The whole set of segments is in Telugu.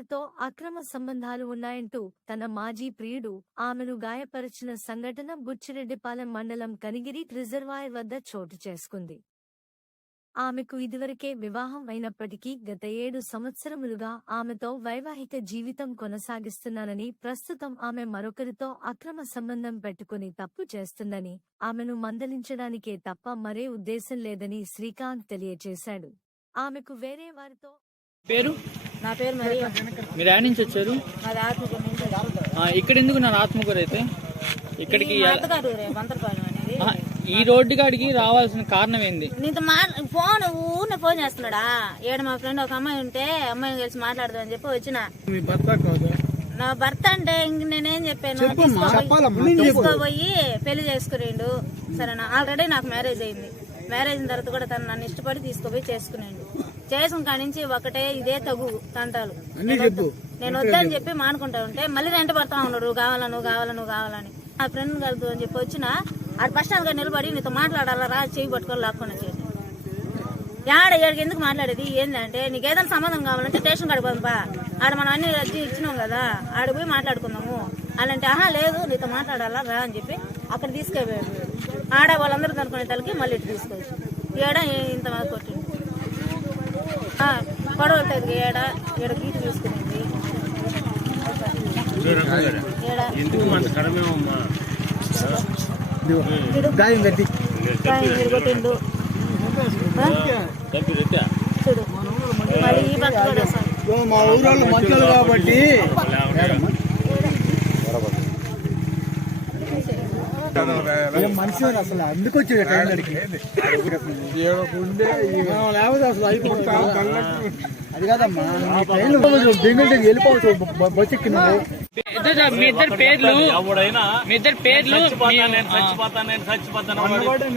వారితో అక్రమ సంబంధాలు ఉన్నాయంటూ తన మాజీ ప్రియుడు ఆమెను గాయపరిచిన సంఘటన బుచ్చిరెడ్డిపాలెం మండలం కనిగిరి రిజర్వాయర్ వద్ద చోటు చేసుకుంది. ఆమెకు ఇదివరకే వివాహం అయినప్పటికీ గత 7 సంవత్సరములుగా ఆమెతో వైవాహిక జీవితం కొనసాగిస్తున్నానని, ప్రస్తుతం ఆమె మరొకరితో అక్రమ సంబంధం పెట్టుకుని తప్పు చేస్తుందని, ఆమెను మందలించడానికే తప్ప మరే ఉద్దేశం లేదని శ్రీకాంత్ తెలియజేశాడు. ఆమెకు వేరే వారితో పేరు? నా పేరు మరియా. మీరు యాడ్ నుంచి వచ్చారు? ఇక్కడ ఎందుకు నా ఆత్మకూరు అయితే ఇక్కడికి ఈ రోడ్డు కాడికి రావాల్సిన కారణం ఏంది? నీతో ఫోన్ చేస్తున్నాడా? ఏడు మా ఫ్రెండ్ ఒక అమ్మాయి ఉంటే అమ్మాయిని కలిసి మాట్లాడదాం అని చెప్పి వచ్చిన. నా భర్త అంటే ఇంక నేనేం చెప్పాను, తీసుకోపోయి పెళ్లి చేసుకునేండు. సరేనా, ఆల్రెడీ నాకు మ్యారేజ్ అయింది. మ్యారేజ్ అయిన తర్వాత కూడా తను నన్ను ఇష్టపడి తీసుకుపోయి చేసుకునేండు. చేసుకుని కానించి ఒకటే ఇదే తగు తంటాలు. నేను వద్దని చెప్పి మానుకుంటా ఉంటే మళ్ళీ వెంట పడతా ఉన్నాడు, నువ్వు కావాలని. నా ఫ్రెండ్ కలదు అని చెప్పి వచ్చిన ఆడ బస్ స్టాండ్ గా నిలబడి నీతో మాట్లాడాలా రా, చేయి పట్టుకొని లాక్కొని వచ్చేసి ఏడికి ఎందుకు మాట్లాడేది ఏంటంటే, నీకు ఏదైనా సంబంధం కావాలంటే స్టేషన్ గడిపోదా, ఆడ మనం అన్ని రచ్చి ఇచ్చినాం కదా, ఆడ పోయి మాట్లాడుకుందాము అలాంటి. లేదు నీతో మాట్లాడాలా రా అని చెప్పి అక్కడ తీసుకెళ్ళాడు. ఆడ వాళ్ళందరూ కనుక్కునే తలకి మళ్ళీ ఇటు తీసుకొచ్చి ఏడ ఇంత కొట్టింది. గొడవలు తగ్గి ఏడ గీటు తీసుకునేది. కొట్టిండు చూడు. మళ్ళీ ఈ భక్తి కూడా మా ఊరోళ్ళు మంచోళ్ళు కాబట్టి మనిషి అసలు అందుకు వచ్చేది టైం గడికి లేకపోతే అసలు అయిపోతా. అది కాదమ్మా, బెంగళూరు వెళ్ళిపోవచ్చు బస్ ఎక్కినావు. మీ ఇద్దరు పేర్లు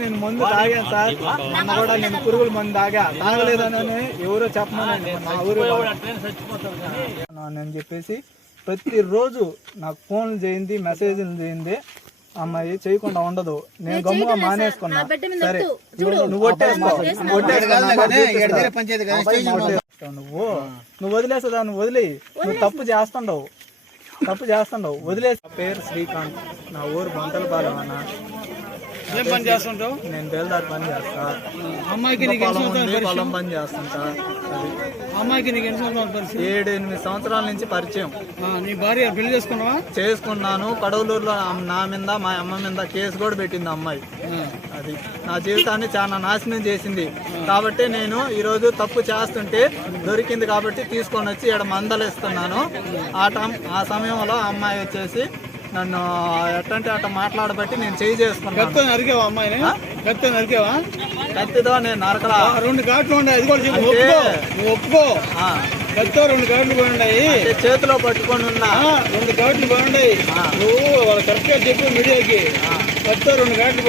నేను మందు తాగాను సార్. అన్న కూడా నేను పురుగుల మందు తాగలేదని ఎవరో చెప్పమనండి మా ఊరు అని చెప్పేసి ప్రతిరోజు నాకు ఫోన్లు చేయింది, మెసేజ్లు చేయింది. అమ్మాయి చేయకుండా ఉండదు. నేను గమ్ముగా మానేసుకున్నా. సరే నువ్వు వదిలేసదా, నువ్వు వదిలేయి. నువ్వు తప్పు చేస్తుండవు వదిలేసి. పేరు శ్రీకాంత్, నా ఊరు బంతలపాలెం అన్న. ఏం పని చేస్తుంటావు? నేను బేల్దారి పని చేస్తా. అమ్మాయికి పొలం పని చేస్తుంటా. అమ్మాయికి నీకు ఎన్ని సంవత్సరాలు పరిచయం? 7-8 సంవత్సరాల నుంచి పరిచయం. నీ భార్య పెళ్లి చేసుకున్నావా? చేసుకున్నాను. కడవలూరులో నా మీద మా అమ్మ మీద కేసు కూడా పెట్టింది అమ్మాయి. అది నా జీవితాన్ని చాలా నాశనం చేసింది. కాబట్టి నేను ఈరోజు తప్పు చేస్తుంటే దొరికింది కాబట్టి తీసుకొని వచ్చి ఇక్కడ మందలిస్తున్నాను. ఆ సమయంలో అమ్మాయి వచ్చేసి నన్ను ఎట్టంటే అట్ట మాట్లాడబట్టి నేను చేయి చేసుకున్నాను. నరికేవా అమ్మాయిని? నరికేవా? కత్తితో నేను నరకలా. 2 ఘాట్లు ఉన్నాయి, అది కూడా నువ్వు ఒప్పుకో. కత్తితో 2 ఘాట్లు పోయినాయి, చేతిలో పట్టుకొని ఉన్నా. 2 ఘాట్లు పోయినాయి. నువ్వు వాళ్ళు కరెక్ట్ గా చెప్పు మీడియాకి. కత్తితో 2 ఘాట్లు